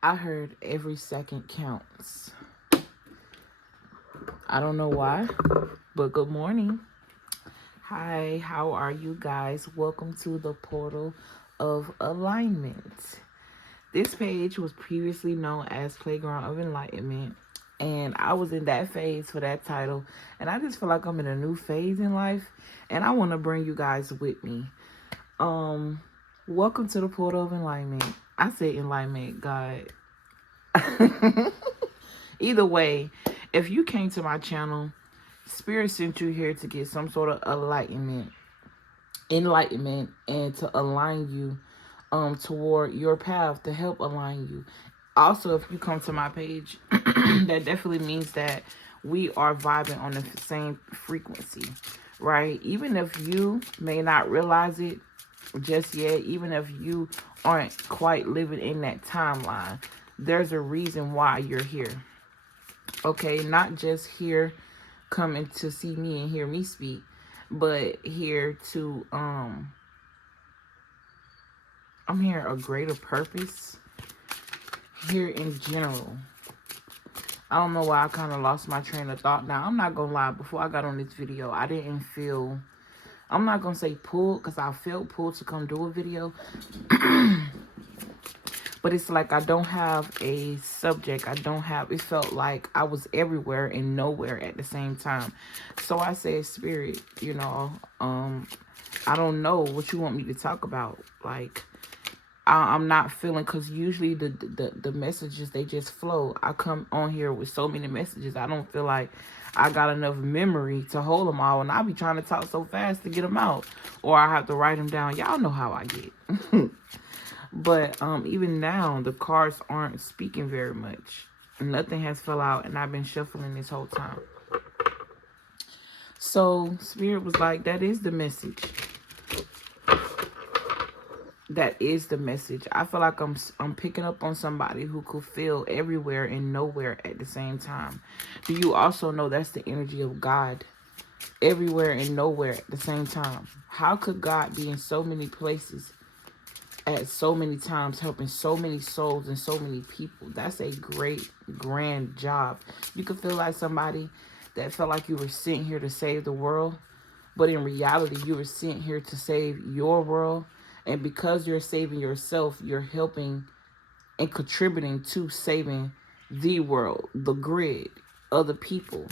I heard every second counts. I don't know why, but good morning. Hi, how are you guys? Welcome to the portal of alignment. This page was previously known as Playground of Enlightenment, and I was in that phase for that title. And I just feel like I'm in a new phase in life, and I want to bring you guys with me. Um, Welcome to the portal of enlightenment. I say enlightenment, God. Either way, if you came to my channel, Spirit sent you here to get some sort of enlightenment, and to align you toward your path, to help align you. Also, if you come to my page, that definitely means that we are vibing on the same frequency, right? Even if you may not realize it just yet, even if you aren't quite living in that timeline, there's a reason why you're here. Okay, not just here coming to see me and hear me speak, but here to I'm here a greater purpose here in general. I don't know why I kind of lost my train of thought. Now, I'm not gonna lie, before I got on this video, I didn't feel, I'm not gonna say pulled, because I felt pulled to come do a video. But it's like I don't have a subject. It felt like I was everywhere and nowhere at the same time. So I said, Spirit, I don't know what you want me to talk about. Like, I'm not feeling, because usually the messages, they just flow. I come on here with so many messages. I don't feel like I got enough memory to hold them all. And I be trying to talk so fast to get them out. Or I have to write them down. Y'all know how I get. But even now, the cards aren't speaking very much. Nothing has fell out, and I've been shuffling this whole time. So Spirit was like, that is the message. That is the message. I feel like I'm picking up on somebody who could feel everywhere and nowhere at the same time. Do you also know that's the energy of God? Everywhere and nowhere at the same time. How could God be in so many places at so many times, helping so many souls and so many people? That's a great, grand job. You could feel like somebody that felt like you were sent here to save the world, but in reality, you were sent here to save your world. And because you're saving yourself, you're helping and contributing to saving the world, the grid, other people.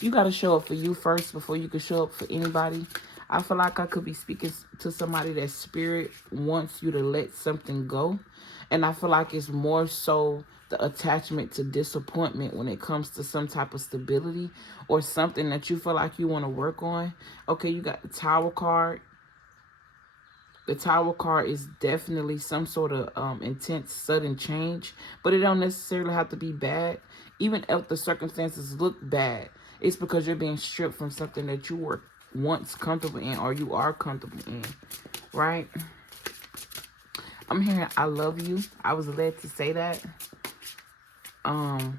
You got to show up for you first before you can show up for anybody. I feel like I could be speaking to somebody that Spirit wants you to let something go. And I feel like it's more so the attachment to disappointment when it comes to some type of stability or something that you feel like you want to work on. Okay, you got the Tower card. The Tower card is definitely some sort of intense, sudden change. But it don't necessarily have to be bad. Even if the circumstances look bad, it's because you're being stripped from something that you were once comfortable in, or you are comfortable in, right? I'm hearing I love you. I was led to say that. I'm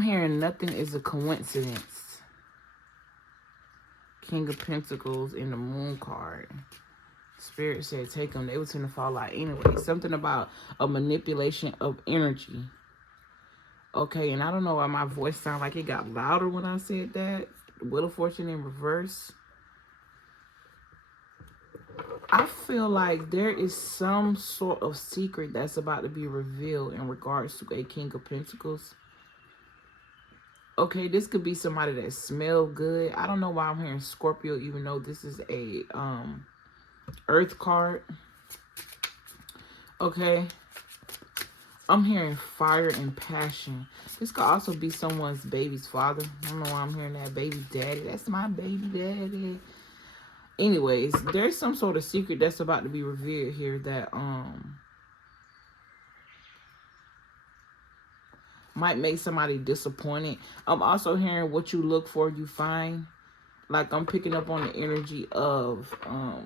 hearing nothing is a coincidence. King of Pentacles in the Moon card. Spirit said take them. They was going to fall out anyway. Something about a manipulation of energy. Okay, and I don't know why my voice sounded like it got louder when I said that. Wheel of Fortune in reverse. I feel like there is some sort of secret that's about to be revealed in regards to a King of Pentacles. Okay, this could be somebody that smells good. I don't know why I'm hearing Scorpio, even though this is a Earth card. Okay. I'm hearing fire and passion. This could also be someone's baby's father. I don't know why I'm hearing that. Baby daddy. That's my baby daddy. Anyways, there's some sort of secret that's about to be revealed here that might make somebody disappointed. I'm also hearing what you look for, you find. Like, I'm picking up on the energy of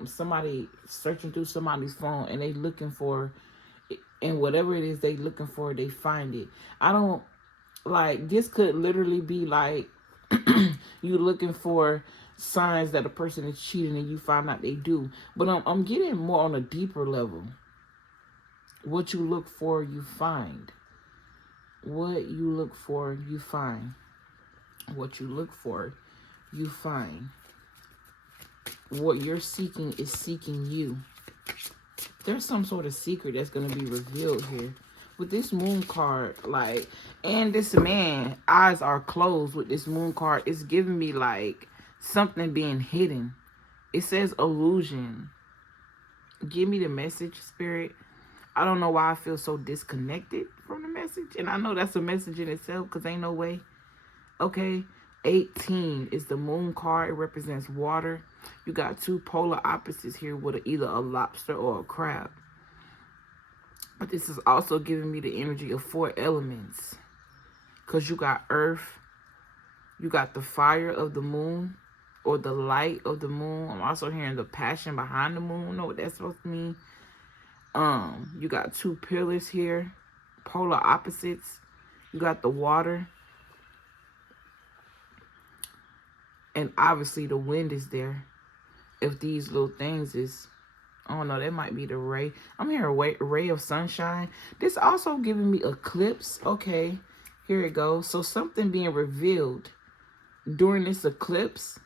somebody searching through somebody's phone and they looking for, and whatever it is they looking for, they find it. I don't, like, this could literally be like you looking for signs that a person is cheating and you find out they do. But I'm getting more on a deeper level. What you look for, you find. What you look for, you find. What you look for, you find. What you're seeking is seeking you. There's some sort of secret that's going to be revealed here. With this moon card, like, and this man, eyes are closed with this moon card. It's giving me, like, something being hidden. It says illusion. Give me the message, Spirit. I don't know why I feel so disconnected from the message. And I know that's a message in itself because ain't no way. Okay. 18 is the moon card. It represents water. You got two polar opposites here with either a lobster or a crab. But this is also giving me the energy of 4 elements. Because you got earth. You got the fire of the moon. Or the light of the moon. I'm also hearing the passion behind the moon. I don't know what that's supposed to mean. You got 2 pillars here. Polar opposites. You got the water. And obviously the wind is there. If these little things is, I don't know, that might be the ray. I'm hearing a ray of sunshine. This also giving me eclipse. Okay, here it goes. So something being revealed during this eclipse.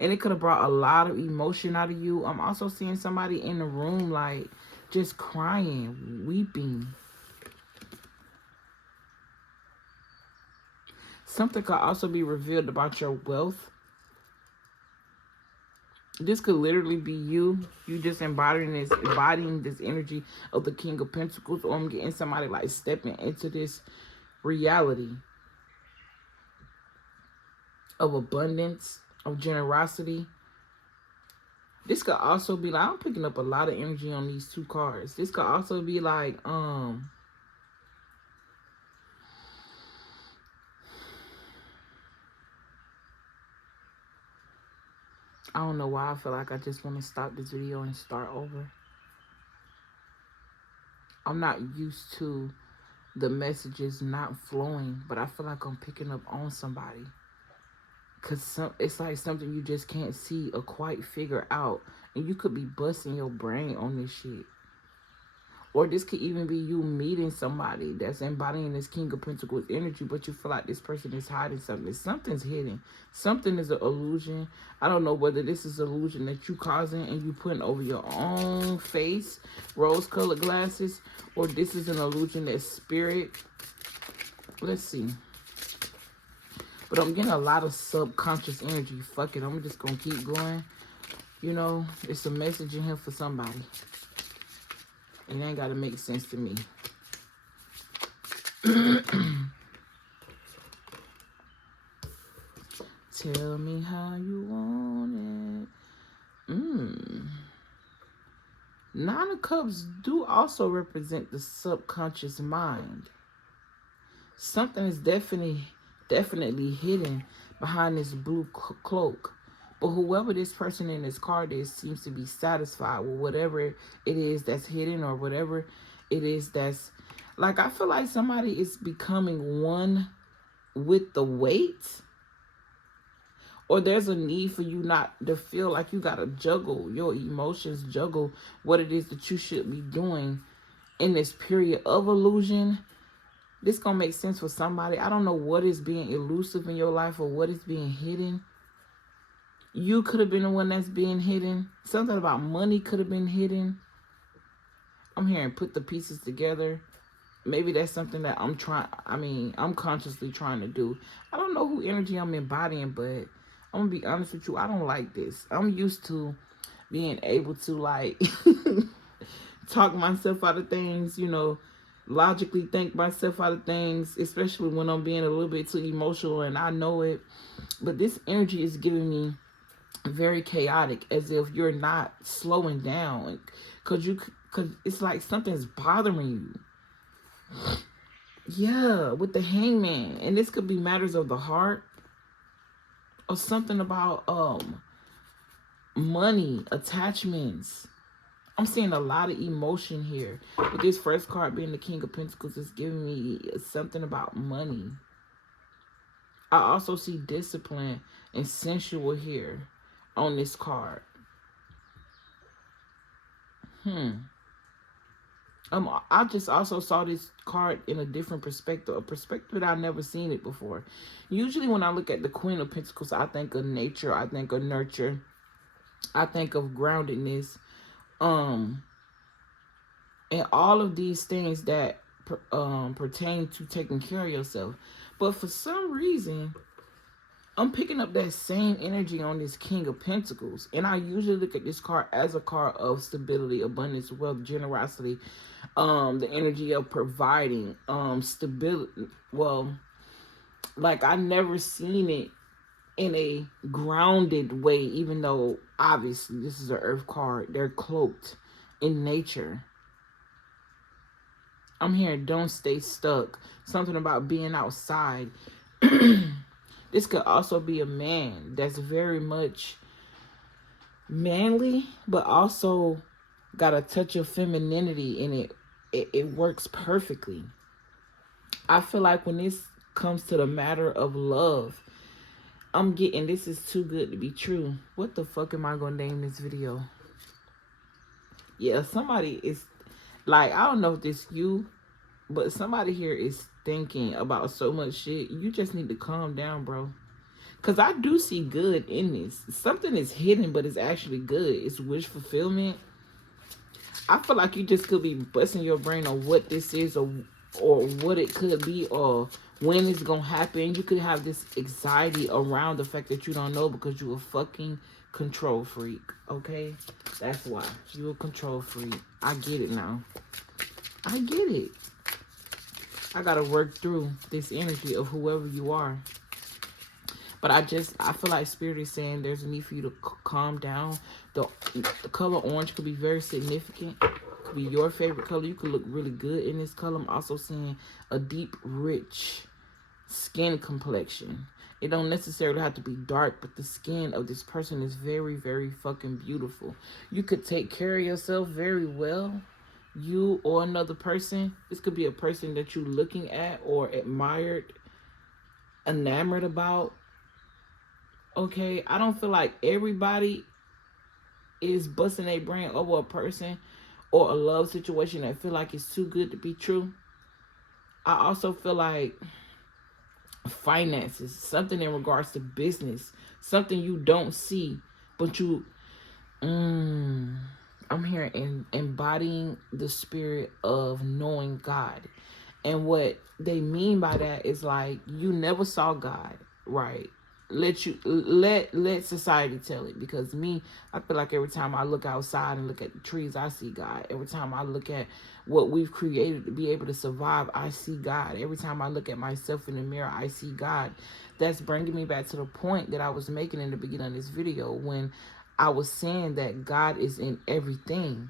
And it could have brought a lot of emotion out of you. I'm also seeing somebody in the room like just crying, weeping. Something could also be revealed about your wealth. This could literally be you. You just embodying this energy of the King of Pentacles. Or I'm getting somebody like stepping into this reality of abundance, of generosity. This could also be like, I'm picking up a lot of energy on these 2 cards. This could also be like, I don't know why I feel like I just want to stop this video and start over. I'm not used to the messages not flowing, but I feel like I'm picking up on somebody. Because it's like something you just can't see or quite figure out. And you could be busting your brain on this shit. Or this could even be you meeting somebody that's embodying this King of Pentacles energy, but you feel like this person is hiding something. Something's hidden. Something is an illusion. I don't know whether this is an illusion that you causing and you putting over your own face, rose-colored glasses, or this is an illusion that spirit. Let's see. But I'm getting a lot of subconscious energy. Fuck it. I'm just going to keep going. You know, it's a message in here for somebody. And it ain't got to make sense to me. Tell me how you want it. 9 of Cups do also represent the subconscious mind. Something is definitely hidden behind this blue cloak. But whoever this person in this card is seems to be satisfied with whatever it is that's hidden, or whatever it is that's, like, I feel like somebody is becoming one with the weight. Or there's a need for you not to feel like you got to juggle your emotions, juggle what it is that you should be doing in this period of illusion. This gonna make sense for somebody. I don't know what is being elusive in your life or what is being hidden. You could have been the one that's being hidden. Something about money could have been hidden. I'm hearing put the pieces together. Maybe that's something that I'm consciously trying to do. I don't know who energy I'm embodying, but I'm gonna be honest with you. I don't like this. I'm used to being able to, like, talk myself out of things, you know, logically think myself out of things, especially when I'm being a little bit too emotional and I know it. But this energy is giving me very chaotic, as if you're not slowing down, because it's like something's bothering you. Yeah, with the Hangman. And this could be matters of the heart, or something about money, attachments. I'm seeing a lot of emotion here. With this first card being the King of Pentacles, it's giving me something about money. I also see discipline and sensual here. on this card. I just also saw this card in a different perspective, a perspective that I've never seen it before. Usually when I look at the Queen of Pentacles, I think of nature, I think of nurture, I think of groundedness, and all of these things that pertain to taking care of yourself. But for some reason, I'm picking up that same energy on this King of Pentacles. And I usually look at this card as a card of stability, abundance, wealth, generosity, the energy of providing, stability. Well, like I never seen it in a grounded way, even though obviously this is an earth card. They're cloaked in nature. I'm hearing don't stay stuck. Something about being outside. This could also be a man that's very much manly, but also got a touch of femininity in it. It works perfectly. I feel like when this comes to the matter of love, I'm getting this is too good to be true. What the fuck am I gonna name this video? Yeah, somebody is like, I don't know if this you, but somebody here is thinking about so much shit. You just need to calm down, bro. Because I do see good in this. Something is hidden, but it's actually good. It's wish fulfillment. I feel like you just could be busting your brain on what this is, or what it could be, or when it's going to happen. You could have this anxiety around the fact that you don't know because you're a fucking control freak. Okay? That's why. You're a control freak. I get it now. I get it. I got to work through this energy of whoever you are. But I feel like Spirit is saying there's a need for you to calm down. The color orange could be very significant. Could be your favorite color. You could look really good in this color. I'm also seeing a deep, rich skin complexion. It don't necessarily have to be dark, but the skin of this person is very, very fucking beautiful. You could take care of yourself very well. You or another person. This could be a person that you're looking at or admired, enamored about. Okay, I don't feel like everybody is busting their brain over a person or a love situation that feel like it's too good to be true. I also feel like finances, something in regards to business, something you don't see, but you, I'm here embodying the spirit of knowing God. And what they mean by that is like, you never saw God, right? Let society tell it, because me, I feel like every time I look outside and look at the trees, I see God. Every time I look at what we've created to be able to survive, I see God. Every time I look at myself in the mirror, I see God. That's bringing me back to the point that I was making in the beginning of this video when I was saying that God is in everything.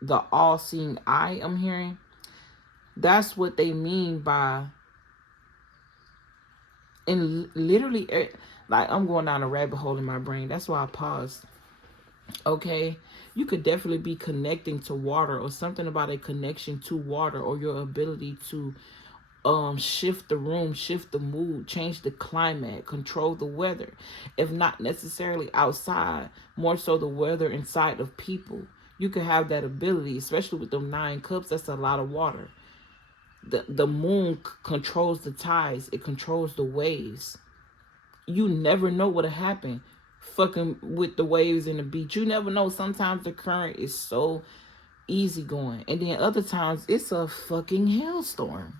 The all-seeing eye, I'm hearing. That's what they mean by, and literally, like, I'm going down a rabbit hole in my brain. That's why I paused. Okay, you could definitely be connecting to water, or something about a connection to water, or your ability to shift the room, shift the mood, change the climate, control the weather. If not necessarily outside, more so the weather inside of people. You could have that ability, especially with them 9 cups. That's a lot of water. The moon controls the tides. It controls the waves. You never know what'll happen fucking with the waves and the beach. You never know. Sometimes the current is so easygoing, and then other times it's a fucking hailstorm.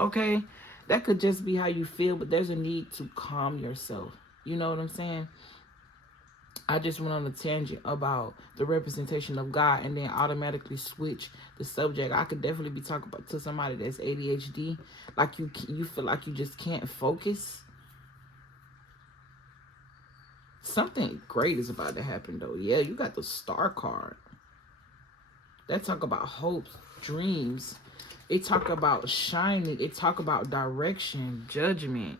Okay? That could just be how you feel, but there's a need to calm yourself. You know what I'm saying? I just went on a tangent about the representation of God and then automatically switch the subject. I could definitely be talking about to somebody that's ADHD, like you feel like you just can't focus. Something great is about to happen though. Yeah, you got the Star card. That talk about hopes, dreams. It talk about shining. It talk about direction, judgment.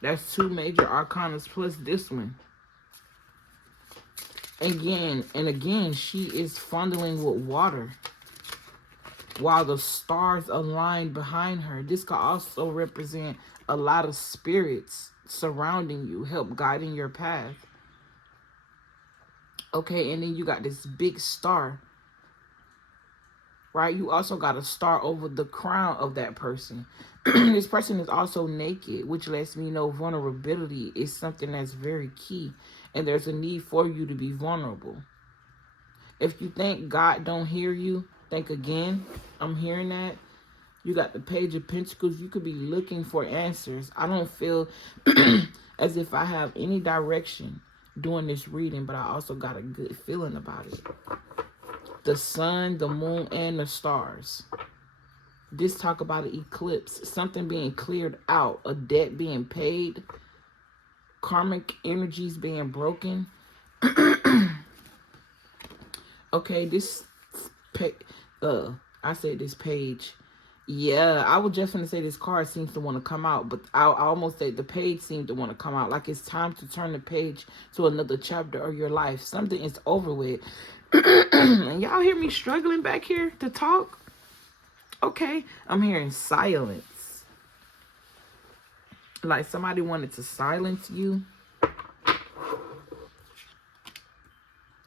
That's 2 major arcanas plus this one. Again and again, she is fondling with water while the stars align behind her. This could also represent a lot of spirits surrounding you, help guiding your path. Okay, and then you got this big star, right? You also got a star over the crown of that person. This person is also naked, which lets me know vulnerability is something that's very key, and there's a need for you to be vulnerable. If you think God don't hear you, think again. I'm hearing that. You got the Page of Pentacles. You could be looking for answers. I don't feel as if I have any direction doing this reading, but I also got a good feeling about it. The sun, the moon, and the stars. This talk about an eclipse, something being cleared out, a debt being paid, karmic energies being broken. Okay, this I said this page. Yeah, I would definitely say this card seems to want to come out, but I almost say the page seemed to want to come out. Like it's time to turn the page to another chapter of your life. Something is over with. And y'all hear me struggling back here to talk? Okay, I'm hearing silence. Like somebody wanted to silence you.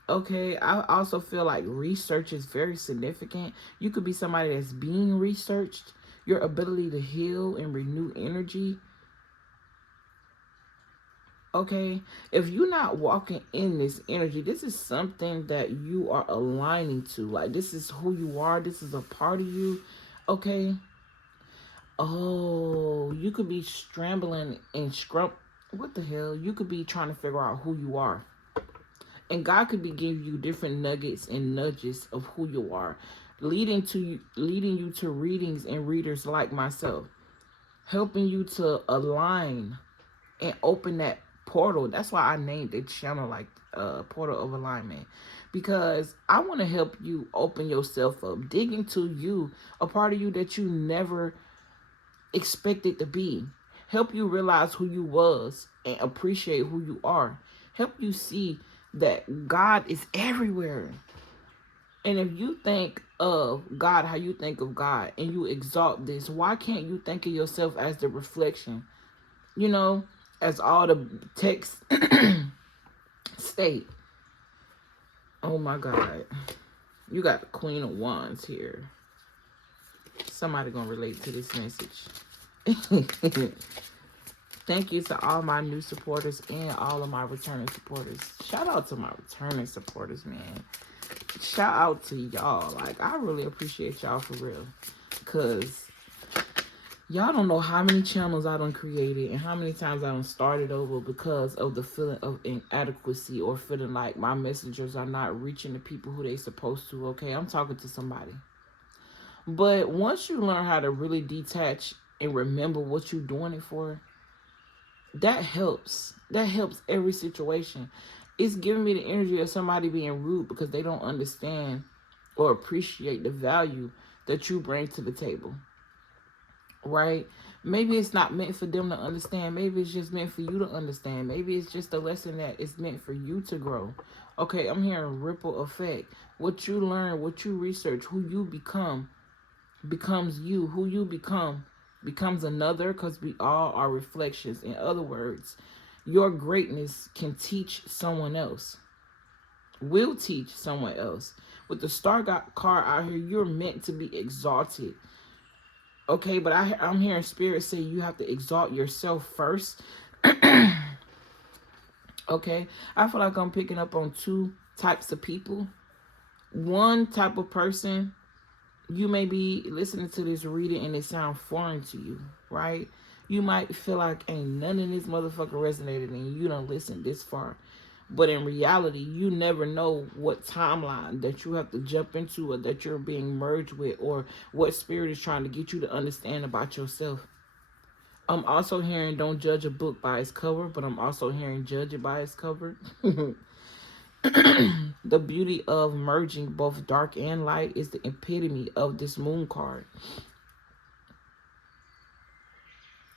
Okay, I also feel like research is very significant. You could be somebody that's being researched. Your ability to heal and renew energy. Okay, if you're not walking in this energy, this is something that you are aligning to. Like this is who you are. This is a part of you. Okay. Oh, you could be scrambling and what the hell? You could be trying to figure out who you are. And God could be giving you different nuggets and nudges of who you are, leading you to readings and readers like myself, helping you to align and open that portal. That's why I named the channel like Portal of Alignment, because I want to help you open yourself up, dig into you, a part of you that you never expected to be, help you realize who you was and appreciate who you are, help you see that God is everywhere. And if you think of God how you think of God and you exalt this, why can't you think of yourself as the reflection? You know, as all the text state. Oh my God. You got the Queen of Wands here. Somebody gonna relate to this message. Thank you to all my new supporters and all of my returning supporters. Shout out to my returning supporters, man. Shout out to y'all. Like, I really appreciate y'all for real. Because y'all don't know how many channels I done created and how many times I done started over because of the feeling of inadequacy or feeling like my messengers are not reaching the people who they supposed to. Okay, I'm talking to somebody. But once you learn how to really detach and remember what you're doing it for, that helps. That helps every situation. It's giving me the energy of somebody being rude because they don't understand or appreciate the value that you bring to the table. Right? Maybe it's not meant for them to understand. Maybe it's just meant for you to understand. Maybe it's just a lesson that is meant for you to grow. Okay, I'm hearing ripple effect. What you learn, what you research, who you become becomes you. Who you become becomes another, because we all are reflections. In other words, your greatness can teach someone else, will teach someone else. With the star card out here, you're meant to be exalted. Okay, but I'm hearing spirit say you have to exalt yourself first. Okay, I feel like I'm picking up on two types of people. One type of person, you may be listening to this reading and it sounds foreign to you, right? You might feel like ain't none of this motherfucker resonated and you don't listen this far. But in reality, you never know what timeline that you have to jump into or that you're being merged with or what spirit is trying to get you to understand about yourself. I'm also hearing don't judge a book by its cover, but I'm also hearing judge it by its cover. The beauty of merging both dark and light is the epitome of this moon card.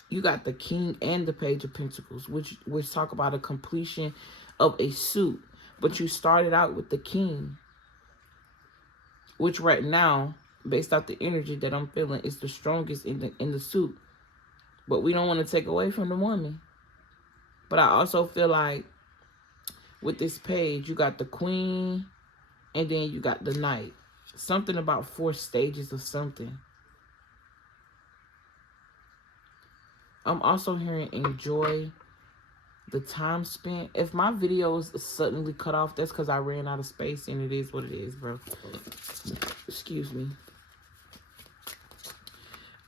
You got the King and the Page of Pentacles, which talk about a completion of a suit. But you started out with the King, which right now, based off the energy that I'm feeling, is the strongest in the suit. But we don't want to take away from the woman. But I also feel like with this page, you got the Queen, and then you got the Knight. Something about 4 stages of something. I'm also hearing enjoy the time spent. If my videos suddenly cut off, that's because I ran out of space, and it is what it is, bro. Excuse me.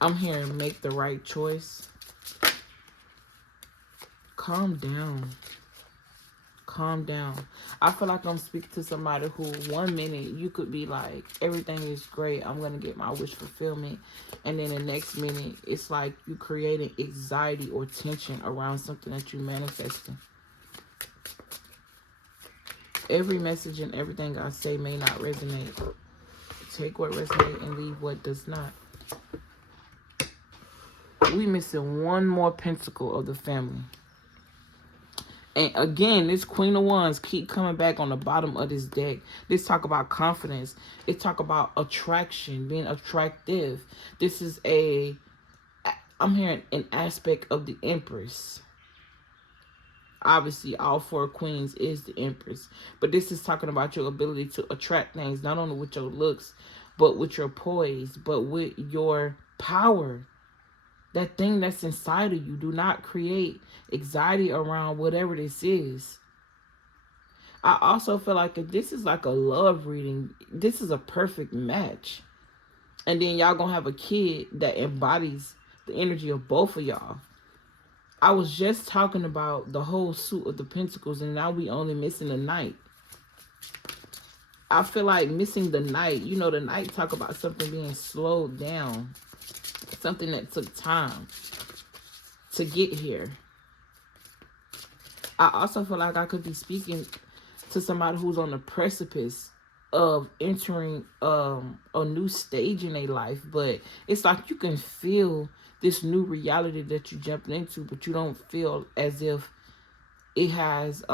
I'm hearing make the right choice. Calm down. Calm down. I feel like I'm speaking to somebody who 1 minute you could be like, everything is great, I'm going to get my wish fulfillment. And then the next minute, it's like you creating anxiety or tension around something that you manifesting. Every message and everything I say may not resonate. Take what resonates and leave what does not. We missing one more pentacle of the family. And again, this Queen of Wands keep coming back on the bottom of this deck. This talk about confidence. It talk about attraction, being attractive. This is I'm hearing an aspect of the Empress. Obviously, all 4 queens is the Empress. But this is talking about your ability to attract things, not only with your looks, but with your poise, but with your power. That thing that's inside of you. Do not create anxiety around whatever this is. I also feel like if this is like a love reading, this is a perfect match. And then y'all gonna have a kid that embodies the energy of both of y'all. I was just talking about the whole suit of the Pentacles, and now we only missing the Knight. I feel like missing the Knight. You know, the Knight talk about something being slowed down. Something that took time to get here. I also feel like I could be speaking to somebody who's on the precipice of entering a new stage in their life. But it's like you can feel this new reality that you jumped into, but you don't feel as if it has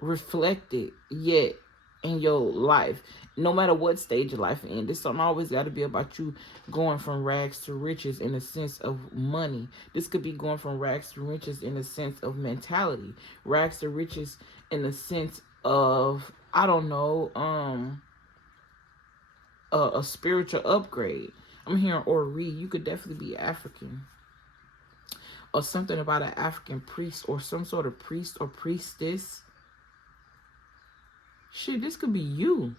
reflected yet in your life. No matter what stage of life you're in, this something always got to be about you going from rags to riches in a sense of money. This could be going from rags to riches in a sense of mentality. Rags to riches in a sense of, I don't know, a spiritual upgrade. I'm hearing Ori. You could definitely be African. Or something about an African priest or some sort of priest or priestess. Shit, this could be you.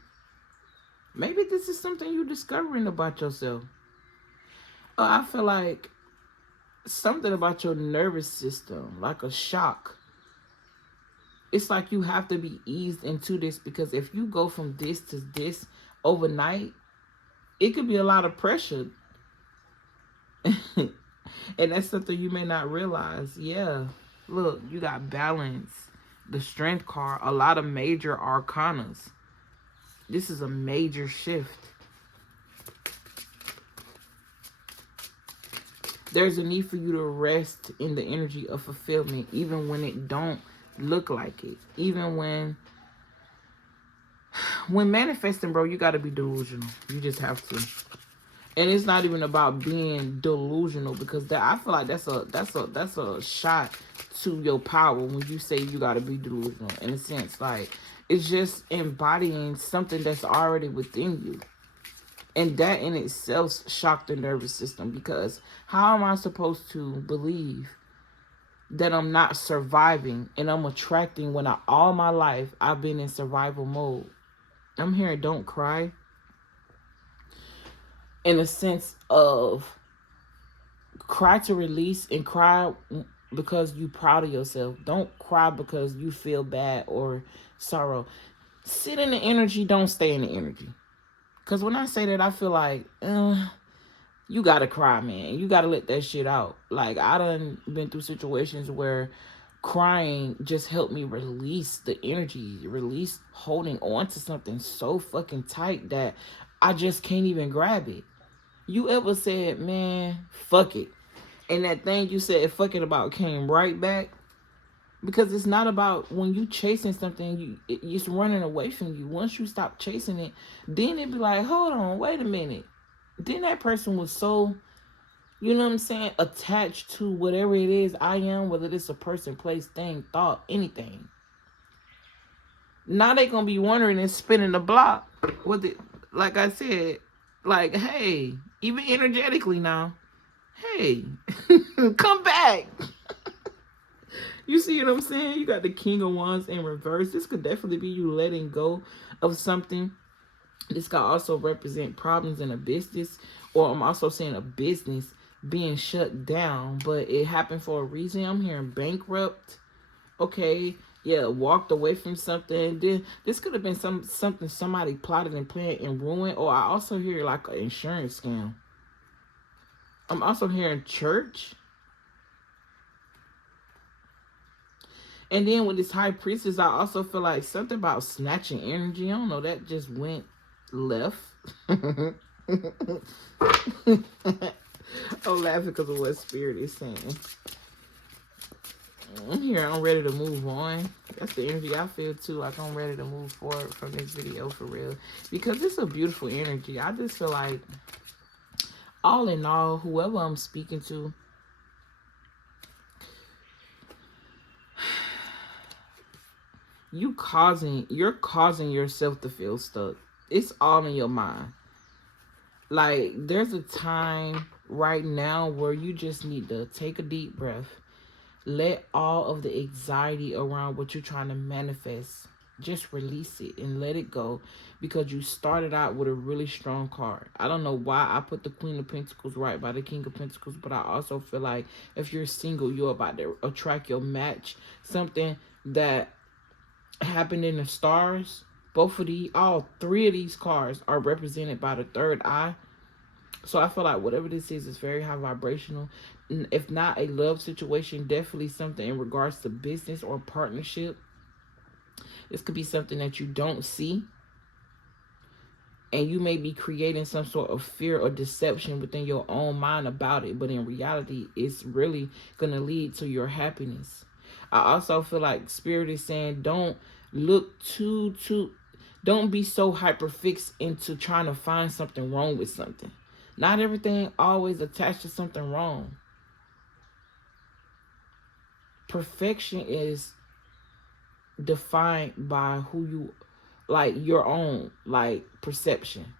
Maybe this is something you're discovering about yourself. I feel like something about your nervous system, like a shock. It's like you have to be eased into this, because if you go from this to this overnight, it could be a lot of pressure. And that's something you may not realize. Yeah, look, you got balance, the Strength card, a lot of major arcanas. This is a major shift. There's a need for you to rest in the energy of fulfillment, even when it don't look like it. Even when manifesting, bro, you got to be delusional. You just have to. And it's not even about being delusional, because that, I feel like that's a shot to your power when you say you got to be delusional. In a sense, like, it's just embodying something that's already within you. And that in itself shocked the nervous system, because how am I supposed to believe that I'm not surviving and I'm attracting when all my life I've been in survival mode? I'm hearing don't cry. In a sense of cry to release, and cry because you proud of yourself. Don't cry because you feel bad or sorrow. Sit in the energy, don't stay in the energy. Because when I say that, I feel like, you gotta cry, man. You gotta let that shit out. Like, I done been through situations where crying just helped me release the energy, release holding on to something so fucking tight that I just can't even grab it. You ever said, man, fuck it, and that thing you said fuck it about came right back? Because it's not about when you chasing something, it's running away from you. Once you stop chasing it, then it be like, hold on, wait a minute. Then that person was so you know what I'm saying, attached to whatever it is I am, whether it's a person, place, thing, thought, anything. Now they gonna be wondering and spinning the block with it. Like I said, like, hey, even energetically now, hey, come back. You see what I'm saying? You got the King of Wands in reverse. This could definitely be you letting go of something. This could also represent problems in a business, or I'm also saying a business being shut down, but it happened for a reason. I'm hearing bankrupt. Okay, yeah, walked away from something. This could have been something somebody plotted and planned and ruined. Or I also hear like an insurance scam. I'm also hearing church. And then with this high priestess, I also feel like something about snatching energy. I don't know, that just went left. I'm laughing because of what Spirit is saying. I'm here. I'm ready to move on. That's the energy I feel too. Like I'm ready to move forward from this video for real. Because it's a beautiful energy. I just feel like, all in all, whoever I'm speaking to, you're causing yourself to feel stuck. It's all in your mind. Like, there's a time right now where you just need to take a deep breath. Let all of the anxiety around what you're trying to manifest, just release it and let it go, because you started out with a really strong card. I don't know why I put the Queen of Pentacles right by the King of Pentacles, but I also feel like if you're single, you're about to attract your match. Something that happened in the stars. All three of these cards are represented by the third eye. So I feel like whatever this is very high vibrational. If not a love situation, definitely something in regards to business or partnership. This could be something that you don't see. And you may be creating some sort of fear or deception within your own mind about it. But in reality, it's really going to lead to your happiness. I also feel like Spirit is saying don't look don't be so hyperfixed into trying to find something wrong with something. Not everything always attached to something wrong. Perfection is defined by who you, like your own, like perception.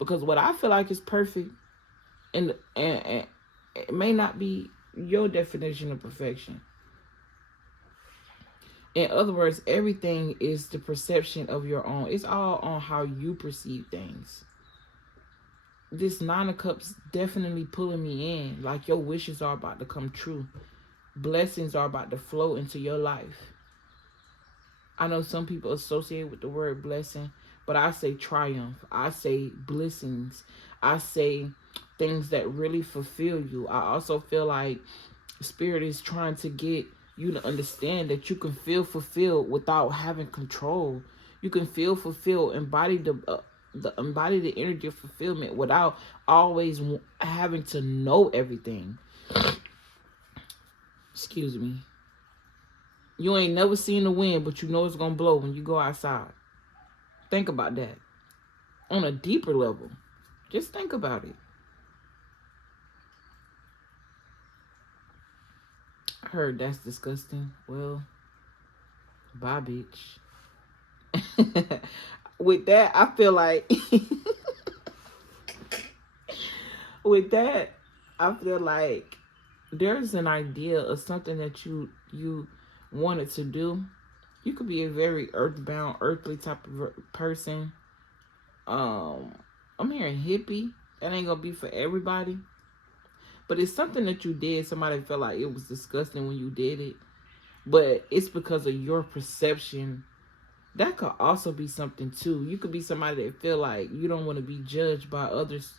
Because what I feel like is perfect, and it may not be your definition of perfection. In other words, everything is the perception of your own. It's all on how you perceive things. This Nine of Cups definitely pulling me in. Like your wishes are about to come true. Blessings are about to flow into your life. I know some people associate with the word blessing, but I say triumph. I say blessings. I say things that really fulfill you. I also feel like Spirit is trying to get you to understand that you can feel fulfilled without having control. You can feel fulfilled, embody the energy of fulfillment without always having to know everything. Excuse me. You ain't never seen the wind, but you know it's gonna blow when you go outside. Think about that. On a deeper level, just think about it. I heard that's disgusting. Well, bye, bitch. With that, I feel like with that, I feel like there's an idea of something that you wanted to do. You could be a very earthbound, earthly type of person. I'm hearing hippie. That ain't gonna be for everybody. But it's something that you did. Somebody felt like it was disgusting when you did it. But it's because of your perception. That could also be something too. You could be somebody that feel like you don't want to be judged by others.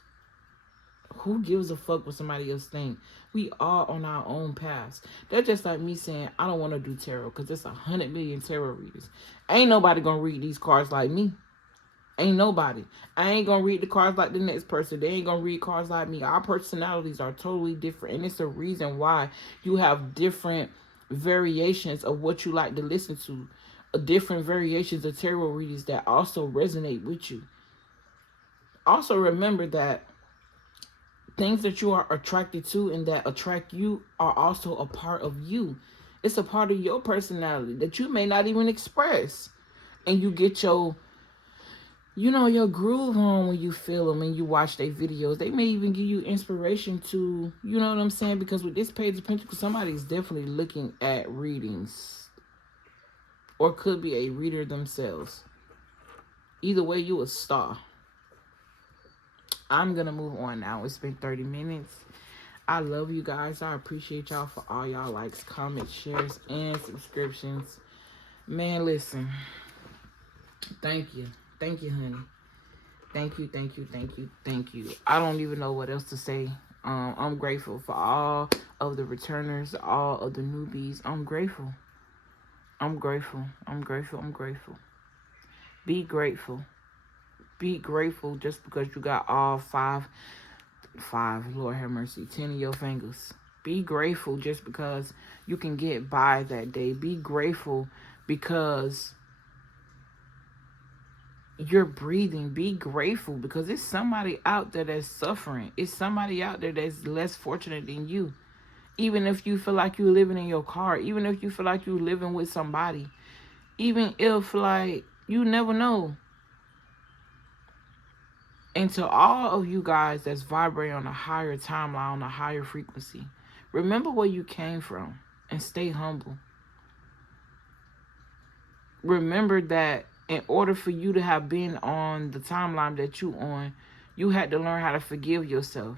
Who gives a fuck what somebody else think? We are on our own paths. That's just like me saying I don't want to do tarot because there's 100 million tarot readers. Ain't nobody gonna read these cards like me. Ain't nobody. I ain't gonna read the cards like the next person. They ain't gonna read cards like me. Our personalities are totally different, and it's a reason why you have different variations of what you like to listen to. Different variations of tarot readings that also resonate with you. Also remember that things that you are attracted to and that attract you are also a part of you. It's a part of your personality that you may not even express. And you get your, your groove on when you feel them and you watch their videos. They may even give you inspiration to, you know what I'm saying? Because with this Page of Pentacles, somebody's definitely looking at readings. Or could be a reader themselves. Either way, you a star. I'm going to move on now. It's been 30 minutes. I love you guys. I appreciate y'all for all y'all likes, comments, shares, and subscriptions. Man, listen. Thank you. Thank you, honey. Thank you, thank you, thank you, thank you. I don't even know what else to say. I'm grateful for all of the returners, all of the newbies. I'm grateful. I'm grateful. I'm grateful. I'm grateful. Be grateful. Be grateful just because you got all five, Lord have mercy, 10 of your fingers. Be grateful just because you can get by that day. Be grateful because you're breathing. Be grateful because it's somebody out there that's suffering. It's somebody out there that's less fortunate than you. Even if you feel like you're living in your car, even if you feel like you're living with somebody, even if, like, you never know. And to all of you guys that's vibrating on a higher timeline, on a higher frequency, remember where you came from and stay humble. Remember that in order for you to have been on the timeline that you on, you had to learn how to forgive yourself.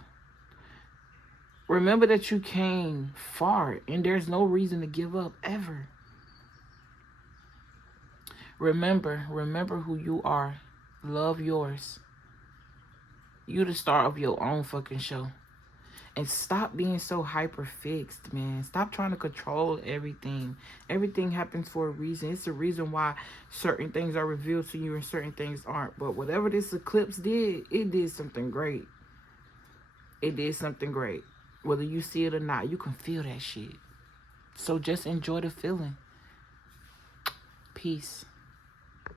Remember that you came far and there's no reason to give up ever. Remember who you are. Love yours. You the star of your own fucking show. And stop being so hyper fixed, man. Stop trying to control everything. Everything happens for a reason. It's the reason why certain things are revealed to you and certain things aren't. But whatever this eclipse did, it did something great. It did something great. Whether you see it or not, you can feel that shit. So just enjoy the feeling. Peace.